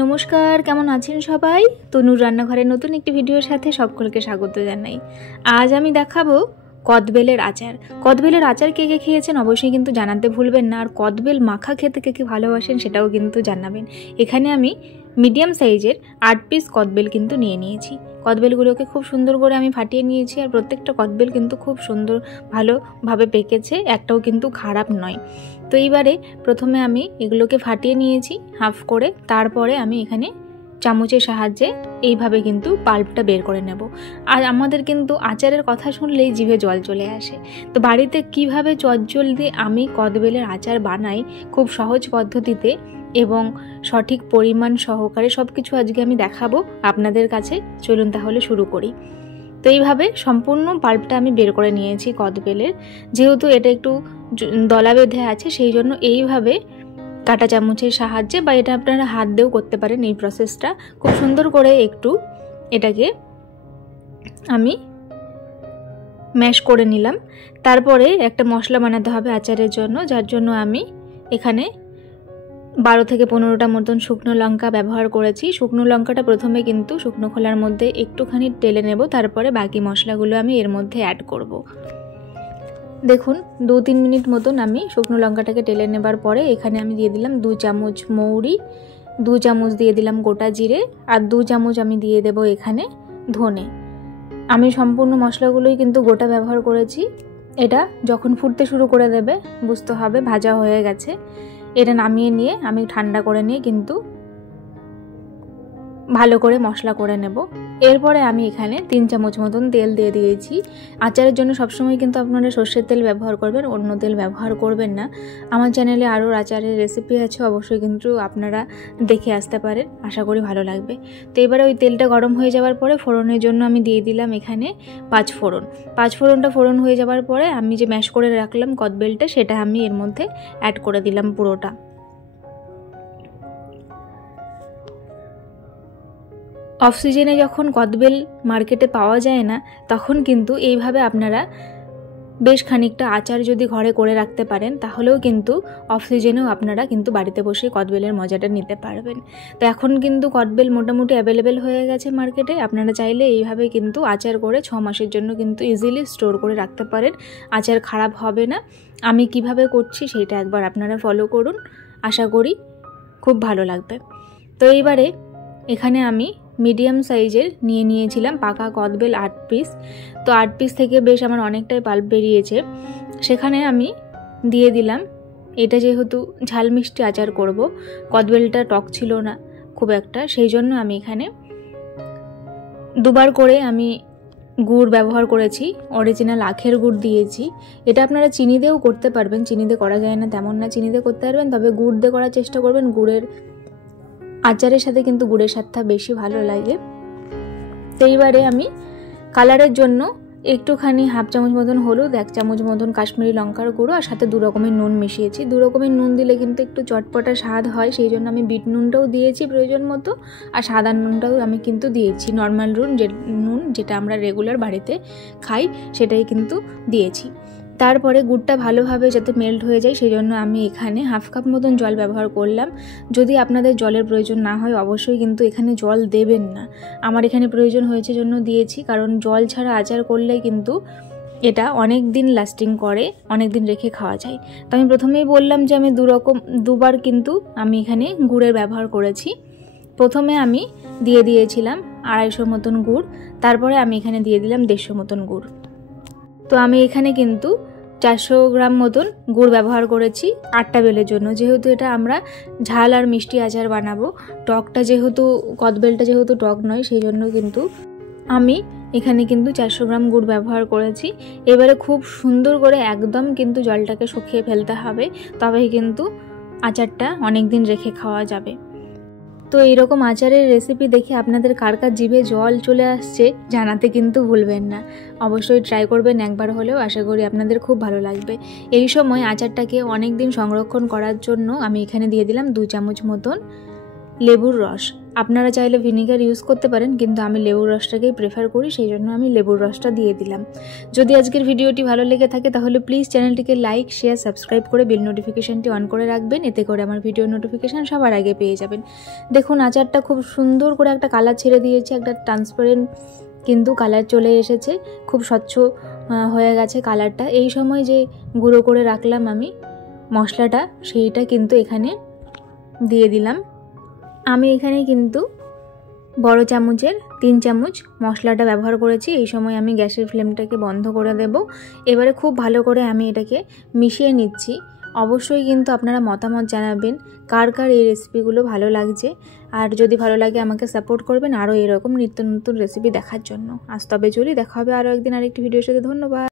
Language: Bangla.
নমস্কার, কেমন আছেন সবাই? তনুর রান্নাঘরের নতুন একটি ভিডিওর সাথে সকলকে স্বাগত জানাই। আজ আমি দেখাবো কদবেলের আচার। কদবেলের আচার কে কে খেয়েছেন অবশ্যই কিন্তু জানাতে ভুলবেন না। আর কদবেল মাখা খেতে কে কে ভালোবাসেন সেটাও কিন্তু জানাবেন। এখানে আমি মিডিয়াম সাইজের 8 পিস কদবেল কিন্তু নিয়ে নিয়েছি। কদবেলগুলোকে খুব সুন্দর করে আমি ফাটিয়ে নিয়েছি। আর প্রত্যেকটা কদবেল কিন্তু খুব সুন্দর ভালোভাবে পেকেছে, একটাও কিন্তু খারাপ নয়। তো এইবারে প্রথমে আমি এগুলোকে ফাটিয়ে নিয়েছি হাফ করে। তারপরে আমি এখানে চামচের সাহায্যে এইভাবে কিন্তু পাল্পটা বের করে নেব। আর আমাদের কিন্তু আচারের কথা শুনলেই জিভে জল চলে আসে। তো বাড়িতে কিভাবে চটজলদি আমি কদবেলের আচার বানাই খুব সহজ পদ্ধতিতে এবং সঠিক পরিমাণ সহকারে সব কিছু আজকে আমি দেখাবো আপনাদের কাছে। চলুন তাহলে শুরু করি। তো এইভাবে সম্পূর্ণ পাল্পটা আমি বের করে নিয়েছি কদবেলের। যেহেতু এটা একটু দলা বেঁধে আছে সেই জন্য এইভাবে কাঁটা চামচের সাহায্যে বা এটা আপনারা হাত দিয়েও করতে পারেন এই প্রসেসটা। খুব সুন্দর করে একটু এটাকে আমি ম্যাশ করে নিলাম। তারপরে একটা মশলা বানাতে হবে আচারের জন্য, যার জন্য আমি এখানে 12 থেকে 15টা মতন শুকনো লঙ্কা ব্যবহার করেছি। শুকনো লঙ্কাটা প্রথমে কিন্তু শুকনো খোলার মধ্যে একটুখানি টেলে নেব, তারপরে বাকি মশলাগুলো আমি এর মধ্যে অ্যাড করব। দেখুন 2-3 মিনিট মতন আমি শুকনো লঙ্কাটাকে টেলে নেবার পরে এখানে আমি দিয়ে দিলাম 2 চামচ মৌরি, 2 চামচ দিয়ে দিলাম গোটা জিরে, আর 2 চামচ আমি দিয়ে দেব এখানে ধনে। আমি সম্পূর্ণ মশলাগুলোই কিন্তু গোটা ব্যবহার করেছি। এটা যখন ফুটতে শুরু করে দেবে বুঝতে হবে ভাজা হয়ে গেছে। এটা নামিয়ে নিয়ে আমি ঠান্ডা করে নিয়ে কিন্তু ভালো করে মশলা করে নেব। এরপরে আমি এখানে 3 চামচ মতন তেল দিয়ে দিয়েছি। আচারের জন্য সবসময় কিন্তু আপনারা সর্ষের তেল ব্যবহার করবেন, অন্য তেল ব্যবহার করবেন না। আমার চ্যানেলে আরও আচারের রেসিপি আছে, অবশ্যই কিন্তু আপনারা দেখে আসতে পারেন, আশা করি ভালো লাগবে। তো এবারে ওই তেলটা গরম হয়ে যাওয়ার পরে ফোড়নের জন্য আমি দিয়ে দিলাম এখানে 5 ফোড়ন। 5 ফোড়নটা ফোড়ন হয়ে যাওয়ার পরে আমি যে ম্যাশ করে রাখলাম কদবেলটা সেটা আমি এর মধ্যে অ্যাড করে দিলাম পুরোটা। অফ সিজনে যখন কদবেল মার্কেটে পাওয়া যায় না তখন কিন্তু এইভাবে আপনারা বেশ খানিকটা আচার যদি ঘরে করে রাখতে পারেন তাহলেও কিন্তু অফ সিজনেও আপনারা কিন্তু বাড়িতে বসে কদবেলের মজাটা নিতে পারবেন। তো এখন কিন্তু কদবেল মোটামুটি অ্যাভেলেবেল হয়ে গেছে মার্কেটে। আপনারা চাইলে এইভাবে কিন্তু আচার করে 6 মাসের জন্য কিন্তু ইজিলি স্টোর করে রাখতে পারেন, আচার খারাপ হবে না। আমি কিভাবে করছি সেটা একবার আপনারা ফলো করুন, আশা করি খুব ভালো লাগবে। তো এইবারে এখানে আমি মিডিয়াম সাইজের নিয়েছিলাম পাকা কদবেল 8 পিস। তো 8 পিস থেকে বেশ আমার অনেকটাই পাল্প বেরিয়েছে। সেখানে আমি দিয়ে দিলাম, এটা যেহেতু ঝাল মিষ্টি আচার করব, কদবেলটা টক ছিল না খুব একটা, সেই জন্য আমি এখানে 2বার করে আমি গুড় ব্যবহার করেছি। অরিজিনাল আখের গুড় দিয়েছি। এটা আপনারা চিনি দিয়েও করতে পারবেন, চিনি দিয়ে করা যায় না তেমন না, চিনি দিয়ে করতে পারবেন, তবে গুড় দিয়ে করার চেষ্টা করবেন। গুড়ের আচারের সাথে কিন্তু গুড়ের স্বাদটা বেশি ভালো লাগে। তো এইবারে আমি কালারের জন্য একটুখানি হাফ চামচ মতন হলুদ, 1 চামচ মতন কাশ্মীরি লঙ্কার গুঁড়ো আর সাথে 2 রকমের নুন মিশিয়েছি। 2 রকমের নুন দিলে কিন্তু একটু চটপটা স্বাদ হয়, সেই জন্য আমি বিট নুনটাও দিয়েছি প্রয়োজন মতো, আর সাদা নুনটাও আমি কিন্তু দিয়েছি। নর্মাল নুন যেটা আমরা রেগুলার বাড়িতে খাই সেটাই কিন্তু দিয়েছি। তারপরে গুড়টা ভালোভাবে যাতে মেল্ট হয়ে যায় সেই জন্য আমি এখানে হাফ কাপ মতন জল ব্যবহার করলাম। যদি আপনাদের জলের প্রয়োজন না হয় অবশ্যই কিন্তু এখানে জল দেবেন না। আমার এখানে প্রয়োজন হয়েছে জন্য দিয়েছি, কারণ জল ছাড়া আচার করলে কিন্তু এটা অনেক দিন লাস্টিং করে, অনেক দিন রেখে খাওয়া যায়। তো আমি প্রথমেই বললাম যে আমি 2বার কিন্তু আমি এখানে গুড়ের ব্যবহার করেছি। প্রথমে আমি দিয়ে দিয়েছিলাম 250 মতন গুড়, তারপরে আমি এখানে দিয়ে দিলাম 150 মতন গুড়। তো আমি এখানে কিন্তু 400 গ্রাম মতন গুড় ব্যবহার করেছি 8টা বেলের জন্য। যেহেতু এটা আমরা ঝাল আর মিষ্টি আচার বানাবো, টকটা যেহেতু কদবেলটা যেহেতু টক নয় সেই জন্য কিন্তু আমি এখানে কিন্তু 400 গ্রাম গুড় ব্যবহার করেছি। এবারে খুব সুন্দর করে একদম কিন্তু জলটাকে শুকিয়ে ফেলতে হবে, তবেই কিন্তু আচারটা অনেক দিন রেখে খাওয়া যাবে। তো এইরকম আচারের রেসিপি দেখে আপনাদের কার কার জিভে জল চলে আসছে জানাতে কিন্তু ভুলবেন না। অবশ্যই ট্রাই করবেন একবার হলেও, আশা করি আপনাদের খুব ভালো লাগবে। এই সময় আচারটাকে অনেক দিন সংরক্ষণ করার জন্য আমি এখানে দিয়ে দিলাম 2 চামচ মতন লেবুর রস। আপনারা চাইলে ভিনিগার ইউজ করতে পারেন, কিন্তু আমি লেবুর রসটাকেই প্রেফার করি, সেই জন্য আমি লেবুর রসটা দিয়ে দিলাম। যদি আজকের ভিডিওটি ভালো লেগে থাকে তাহলে প্লিজ চ্যানেলটিকে লাইক, শেয়ার, সাবস্ক্রাইব করে বেল নোটিফিকেশানটি অন করে রাখবেন, এতে করে আমার ভিডিও নোটিফিকেশান সবার আগে পেয়ে যাবেন। দেখুন আচারটা খুব সুন্দর করে একটা কালার ছেড়ে দিয়েছে, একটা ট্রান্সপারেন্ট কিন্তু কালার চলে এসেছে, খুব স্বচ্ছ হয়ে গেছে কালারটা। এই সময় যে গুঁড়ো করে রাখলাম আমি মশলাটা, সেইটা কিন্তু এখানে দিয়ে দিলাম। আমি এখানে কিন্তু বড় চামচের 3 চামচ মশলাটা ব্যবহার করেছি। এই সময় আমি গ্যাসের ফ্লেমটাকে বন্ধ করে দেব। এবারে খুব ভালো করে আমি এটাকে মিশিয়ে নিচ্ছি। অবশ্যই কিন্তু আপনারা মতামত জানাবেন কার কার এই রেসিপিগুলো ভালো লাগছে, আর যদি ভালো লাগে আমাকে সাপোর্ট করবেন আরও এরকম নিত্য নতুন রেসিপি দেখার জন্য। আজ তবে চলি, দেখা হবে আরও একদিন আরেকটি ভিডিওর সাথে। ধন্যবাদ।